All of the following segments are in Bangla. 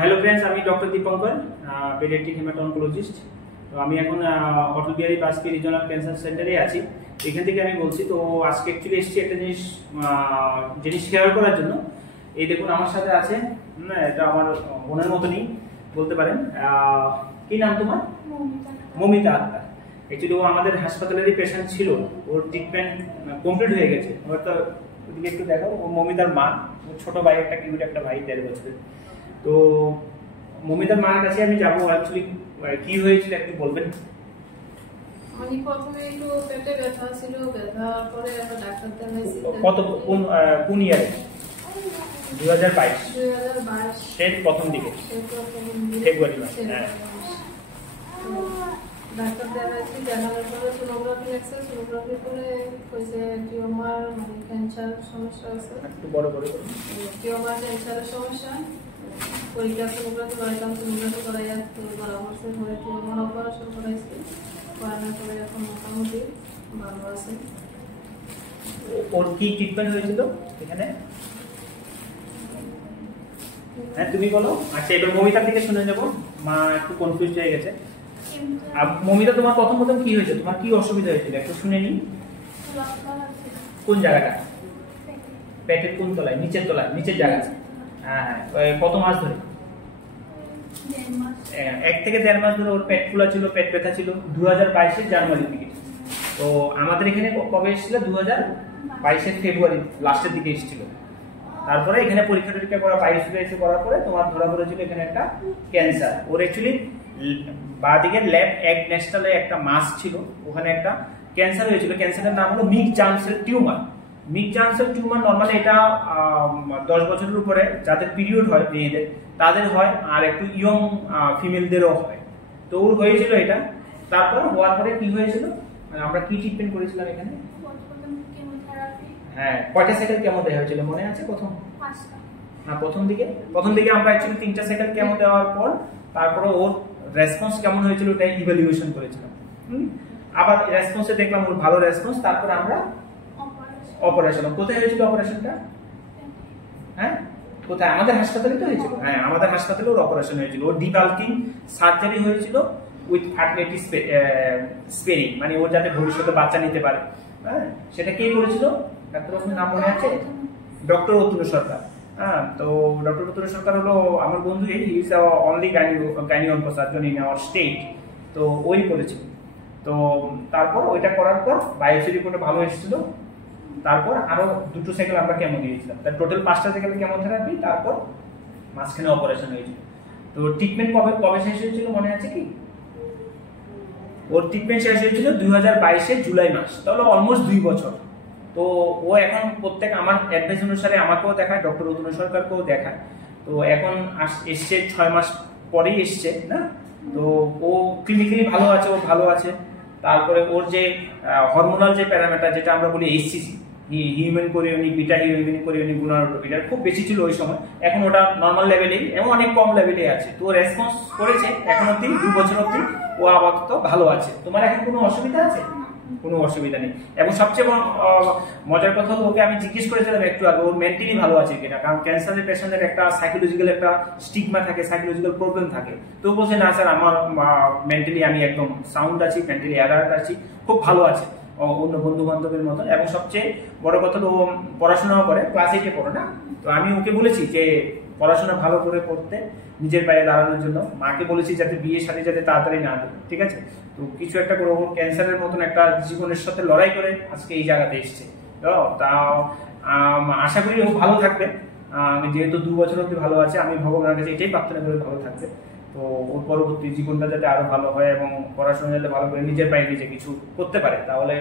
হ্যালো ফ্রেন্ডস, আমি ডক্টর দীপঙ্কর, পেডিয়াট্রিক হেমাটো-অনকোলজিস্ট। তো আমি এখন অটল বিহারী বাজপেয়ী রিজনাল ক্যান্সার সেন্টারে আছি। এখান থেকে আমি বলছি। তো আজকে অ্যাকচুয়ালি এসেছি একটা জিনিস শেয়ার করার জন্য। এই দেখুন আমার সাথে আছে, এটা আমার বোনের মতনই বলতে পারেন। কি নাম তোমার? মমিতা আক্তার। অ্যাকচুয়ালি ও আমাদের হাসপাতালেরই পেশেন্ট ছিল, ওর ট্রিটমেন্ট কমপ্লিট হয়ে গেছে। ওর তো ওদিকে একটু দেখো, ও মমিতার মা, ওর ছোট ভাই, একটা কিউট একটা ভাই 1.5 বছরের। তো মমিতার মার কাছে আমি যাবো। অ্যাকচুয়ালি কি হয়েছিল একটু বলবেন? আমি প্রথমে একটু পেটে ব্যথা ছিল, ব্যথার পরে একটা ডাক্তার দেখাইছি। কত কোন ইয়ারে? 2022 এর প্রথম দিকে, ফেব্রুয়ারি মাসে। হ্যাঁ, ডাক্তার দেখাইছি, দেখানোর পরে সোনোগ্রাফি লাগছে। সোনোগ্রাফি করে কইছে টিউমার, মানে ক্যান্সার সমস্যা আছে। একটু বড় করে টিউমার ক্যান্সারের সমস্যা। পরীক্ষা সোনোগ্রাফি করাইলাম, সোনোগ্রাফি করাইয়া তো পরামর্শ করে টিউমার অপারেশন করাইছি। করানোর পরে এখন মোটামুটি ভালো আছে। ওর কি ট্রিটমেন্ট হয়েছিল এখানে? হ্যাঁ, তুমি বলো। আচ্ছা, এবার মমিতার থেকে শুনে নেব। মা একটু কনফিউজ হয়ে গেছে। মমিতা, তোমার প্রথম কি হয়েছে? তোমার কি অসুবিধা হয়েছিল একটু শুনে নি। কোন জায়গাটা? পেটের কোন তলায়? নিচের তলায়, নিচের জায়গা। হ্যাঁ, কত মাস ধরে? 1 থেকে 1.5 মাস ধরে ওর পেট ফুলা ছিল, পেট ব্যথা ছিল। 2022 জানুয়ারির দিকে। তো আমাদের এখানে কবে এসেছিল? 2022 ফেব্রুয়ারি লাস্টের দিকে এসেছিল। তারপরে এখানে পরীক্ষা টরীক্ষা করা, পাইলসি করার পরে তোমার ধরা পড়েছিল এখানে একটা ক্যান্সার। ওর অ্যাকচুয়ালি বাঁদিকের ল্যাব এক ন্যাশনালে একটা মাস ছিল, ওখানে একটা ক্যান্সার হয়েছিল। ক্যান্সারের নাম হলো মিক জার্মসেল টিউমার। মিক জার্মসেল টিউমার নর্মালি এটা 10 বছরের উপরে যাদের পিরিয়ড হয় মেয়েদের, তাদের হয়, আর একটু ইয়ং ফিমেলদেরও হয়। তো ওর হয়েছিল এটা। তারপর হওয়ার পরে কি হয়েছিল, আমরা কি ট্রিটমেন্ট করেছিলাম এখানে? হ্যাঁ, কয়টা সাইকেল কেমো দেওয়া হয়েছিল মনে আছে? না, প্রথম দিকে আমরা অ্যাকচুয়ালি 3টা সাইকেল কেমো দেওয়ার পর তারপরে ওর রেসপন্স কেমন হয়েছিল ওটাই ইভ্যালুয়েশন করেছিলাম। আবার রেসপন্সে দেখলাম ওর ভালো রেসপন্স, তারপর আমরা অপারেশন। কোথায় হয়েছিল অপারেশনটা? হ্যাঁ, কোথায়? আমাদের হাসপাতালে তো হয়েছিল। হ্যাঁ, আমাদের হাসপাতালে ওর অপারেশন হয়েছিল। ওর ডিবাল্কিং সার্জারি হয়েছিল উইথ ফার্টিলিটি স্পেরিং, মানে ওর যাতে ভবিষ্যতে বাচ্চা নিতে পারে। হ্যাঁ, সেটা কে করেছিল? ডাক্তারের নাম মনে আছে? ডক্টর অতুল সরকার। হ্যাঁ, তো ডক্টর অতুল সরকার হলো আমার বন্ধু। He is only gynaeonco surgeon in our state. তো ওই করেছিল। তো তারপর ওইটা করার পর বায়োপসি রিপোর্টে ভালো এসেছিল। তারপর আরো 2টো সাইকেল আমরা কেমো দিয়েছিলাম। তার টোটাল 5টা সাইকেল কেমোথেরাপি, তারপর মাঝখানে অপারেশন হয়েছিল। তো ট্রিটমেন্ট কবে শেষ হয়েছিল মনে আছে কি? ওর ট্রিটমেন্ট শেষ হয়েছিল 2022 জুলাই মাস, তাহলে অলমোস্ট 2 বছর। তো ও এখন প্রত্যেক আমার অ্যাডভাইস অনুসারে আমাকেও দেখায়, ডক্টর অতুল সরকারকেও দেখায়। তো এখন এসছে 6 মাস পরেই এসছে না। তো ও ক্লিনিক্যালি ভালো আছে, ও ভালো আছে। তারপরে ওর যে হরমোনাল যে প্যারামিটার, যেটা আমরা বলি HCG, human chorionic, beta human chorionic gonadotropin, এটা খুব বেশি ছিল ওই সময়। এখন ওটা নর্মাল লেভেলেই এবং অনেক কম লেভেলে আছে। তো রেসপন্স করেছে এখন অব্দি, 2 বছর অব্দি ও আপাতত ভালো আছে। তোমার এখন কোনো অসুবিধা আছে? কোনো অসুবিধা নেই। এবং সবচেয়ে মজার কথা হলো, ওকে আমি জিজ্ঞেস করেছিলাম একটু আগে, ওর মেন্টালি ভালো আছে কিনা। কারণ ক্যান্সারের পেশেন্টের একটা সাইকোলজিক্যাল একটা স্টিগমা থাকে, সাইকোলজিক্যাল প্রবলেম থাকে। তো বলছে না স্যার, আমার মেন্টালি আমি একদম সাউন্ড আছি, মেন্টালি অ্যালার্ট আছি, খুব ভালো আছে অন্য বন্ধু বান্ধবের মতন। এবং সবচেয়ে বড় কথা হলো, ও পড়াশোনাও করে, ক্লাস 8-এ পড়ে না। তো আমি ওকে বলেছি যে পড়াশোনা ভালো করে করতে, নিজের পায়ে দাঁড়ানোর জন্য। মাকে বলেছি যাতে বিয়ের সাথে যাতে তাড়াতাড়ি না দেবে, ঠিক আছে? তো কিছু একটা করে, ওর ক্যান্সারের মতন একটা জীবনের সাথে লড়াই করে আজকে এই জায়গাতে এসছে। তো তাও আশা করি ও ভালো থাকবে। যেহেতু 2 বছর অব্দি ভালো আছে, আমি ভগবানের কাছে এটাই প্রার্থনা করে ভালো থাকবে। তো ওর পরবর্তী জীবনটা যাতে আরো ভালো হয় এবং পড়াশোনা যাতে ভালো করে নিজের পায়ে নিজে কিছু করতে পারে, তাহলে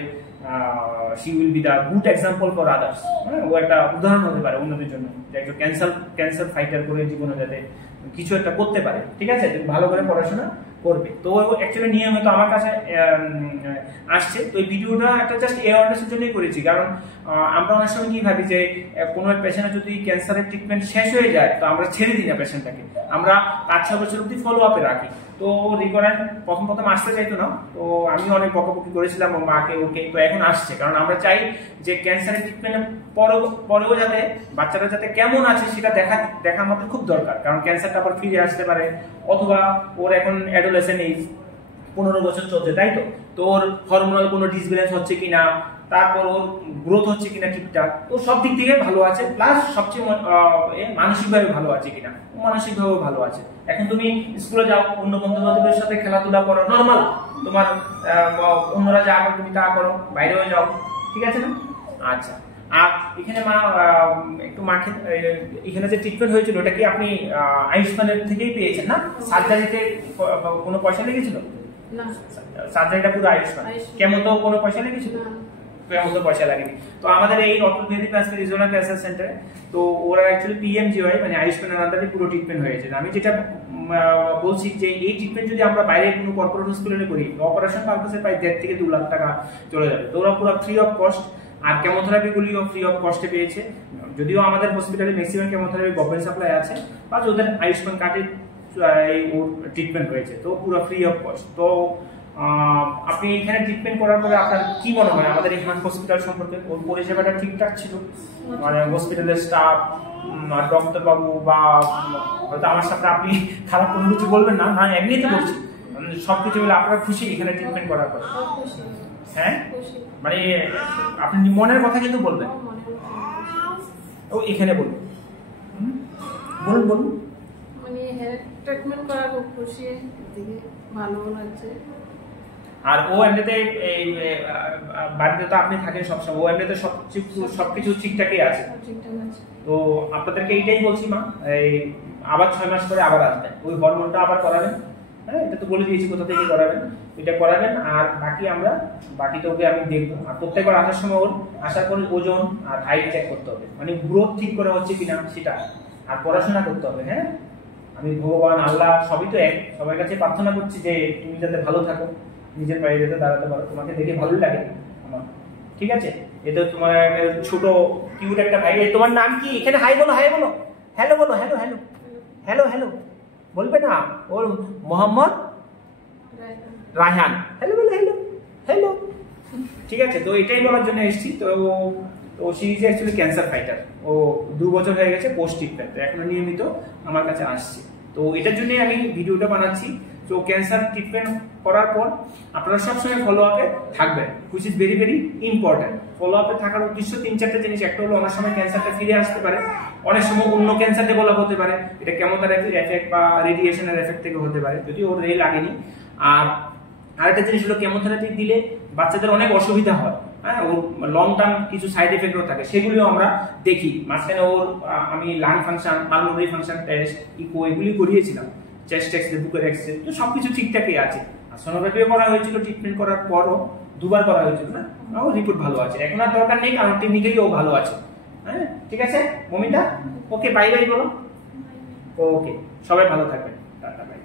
she will be the good example for others. ও একটা উদাহরণ হতে পারে অন্যদের জন্য, যে একজন ক্যান্সার ফাইটার করে জীবনে যাতে কিছু একটা করতে পারে। ঠিক আছে, তুমি ভালো করে পড়াশোনা করবে। তো অ্যাকচুয়ালি নিয়মিত আমার কাছে আসছে। তো এই ভিডিওটা একটা জাস্ট অ্যাওয়ারনেসের জন্যই করেছি। কারণ আমরা অনেক সময় কি ভাবি যে কোনো এক পেশেন্টের যদি ক্যান্সারের ট্রিটমেন্ট শেষ হয়ে যায়, তো আমরা ছেড়ে দিই না পেশেন্টটাকে, আমরা 5-6 বছর অব্দি ফলো আপে রাখি। তো রিকোয়ারমেন্ট প্রথম আসতে চাইতো না, তো আমি অনেক বকাবকি করেছিলাম ওর মাকে ওকে, তো এখন আসছে। কারণ আমরা চাই যে ক্যান্সারের ট্রিটমেন্টের পরেও যাতে বাচ্চারা যাতে কেমন আছে সেটা দেখা আমাদের খুব দরকার, কারণ ক্যান্সারটা আবার ফিরে আসতে পারে, অথবা ওর এখন অ্যাডোলেসেন্ট এজ 15 বছর চলছে, তাই তো, তো ওর হরমোনাল কোনো ডিসব্যালেন্স হচ্ছে কিনা, তারপর ওর গ্রোথ হচ্ছে কিনা ঠিকঠাক, তো সব দিক থেকে ভালো আছে, প্লাস সবচেয়ে মানসিকভাবে ভালো আছে কিনা, মানসিকভাবে ভালো আছে। এখন তুমি স্কুলে যাও, অন্য বন্ধু বান্ধবের সাথে খেলাধুলা করো, নর্মাল তোমার অন্যরা যা করো তুমি তা করো, বাইরেও যাও, ঠিক আছে না? আচ্ছা, আর এখানে মা একটু মাকে এখানে যে ট্রিটমেন্ট হয়েছিল ওটা কি আপনি আয়ুষ্মানের থেকেই পেয়েছেন না? সার্জারিতে কোনো পয়সা লেগেছিল না, সার্জারিটা পুরো আয়ুষ্মান। কেমন তো কোনো পয়সা লেগেছিল? কেমন তো পয়সা লাগেনি। তো আমাদের এই ডক্টর মেহেদী প্লাস্টিক রিজনাল ক্যান্সার সেন্টারে তো ওরা অ্যাকচুয়ালি পিএমজিওয়াই মানে আয়ুষ্মানের আন্ডারে পুরো ট্রিটমেন্ট হয়েছে। আমি যেটা বলছি যে এই ট্রিটমেন্ট যদি আমরা বাইরে কোনো কর্পোরেট হসপিটালে করি, অপারেশন পারপাসে প্রায় 1.5 থেকে 2 লাখ টাকা চলে যাবে। তো ওরা পুরো ফ্রি অফ কস্ট, আর কেমোথেরাপি গুলিও ফ্রি অফ কস্টে পেয়েছে। যদিও আমাদের হসপিটালে ম্যাক্সিমাম কেমোথেরাপি গভর্নমেন্ট সাপ্লাই আছে, বা ওদের আয়ুষ্মান কার্ডে ট্রিটমেন্ট হয়েছে, তো পুরো ফ্রি অফ কস্ট। তো আপনি এখানে ট্রিটমেন্ট করার পরে আপনার কি মনে হয় আমাদের এই হসপিটাল সম্পর্কে? ওর পরিষেবাটা ঠিকঠাক ছিল? মানে হসপিটালের স্টাফ, ডক্টর বাবু, বা হয়তো আমার সাথে আপনি খারাপ কোনো কিছু বলবেন না, না এমনিতে বলছি, সবকিছু মিলে আপনারা খুশি এখানে ট্রিটমেন্ট করার পরে? হ্যাঁ, মানে আপনি মনের কথা কিন্তু বলবেন, ও এখানে বলুন, বলুন। মানে হেয়ার ট্রিটমেন্ট করা খুব খুশি, এদিকে ভালো লাগছে। আর ও এমনিতে এই বাড়িতে তো আপনি থাকেন সবসময়, ও এমনিতে সবকিছু ঠিকঠাকই আছে? তো আপনাদেরকে এইটাই বলছি মা, এই আবার 6 মাস পরে আবার আসবেন, ওই হরমোনটা আবার করাবেন। হ্যাঁ, এটা তো বলে দিয়েছি কোথা থেকে করাবেন, এটা করাবেন। আর বাকি তো ওকে আমি দেখবো। আর প্রত্যেকবার আসার সময় ওর আসার পরে ওজন আর হাইট চেক করতে হবে, মানে গ্রোথ ঠিক করে হচ্ছে কিনা সেটা, আর পড়াশোনা করতে হবে। হ্যাঁ, আমি ভগবান আল্লাহ সবই তো এক, সবার কাছে প্রার্থনা করছি যে তুমি যাতে ভালো থাকো, নিজের পায়ে যেতে দাঁড়াতে পারো, তোমাকে দেখে ভালো লাগে আমার, ঠিক আছে? এটা তোমার ছোট কিউট একটা ভাই। তোমার নাম কি? এখানে হাই বলো, হাই বলো, হ্যালো বলো, হ্যালো হ্যালো হ্যালো হ্যালো বলবে না? ওর মোহাম্মদ রায়হান, হ্যালো বলো, হ্যালো হ্যালো, ঠিক আছে? তো এটাই বলার জন্য এসেছি। তো সে ইজ অ্যাকচুয়ালি ক্যান্সার ফাইটার। ও 2 বছর হয়ে গেছে পোস্ট ট্রিটমেন্ট, এখনো নিয়মিত আমার কাছে আসছে। তো এটার জন্যই আমি ভিডিওটা বানাচ্ছি। তো ক্যান্সার ট্রিটমেন্ট করার পর আপনারা সবসময় ফলো আপে থাকবেন, which is very very important. Follow আপে থাকার উদ্দেশ্য 3-4টা জিনিস। একটা হলো অনেক সময় ক্যান্সারটা ফিরে আসতে পারে, অনেক সময় অন্য ক্যান্সার ডেভেলপ হতে পারে, এটা কেমোথেরাপির এফেক্ট বা রেডিয়েশনের এফেক্ট থেকে হতে পারে, যদিও ওর লাগেনি। আর আরেকটা জিনিস হলো কেমোথেরাপি দিলে বাচ্চাদের অনেক অসুবিধা হয়, হ্যাঁ, ওর লং টার্ম কিছু সাইড এফেক্টও থাকে, সেগুলিও আমরা দেখি। মাঝখানে ওর আমি lung function, pulmonary function test, echo এগুলি করিয়েছিলাম, চেস্ট এক্সরে, বুকের এক্সরে, তো সবকিছু ঠিকঠাকই আছে। আর সোনোগ্রাফিও করা হয়েছিল ট্রিটমেন্ট করার পরও, 2 বার করা হয়েছিল না, ও রিপোর্ট ভালো আছে। এখন আর দরকার নেই, কারণ টেকনিক্যালি ও ভালো আছে। হ্যাঁ, ঠিক আছে মমিতা, ওকে বাই বাই বলো। ওকে, সবাই ভালো থাকবেন, টাটা বাই।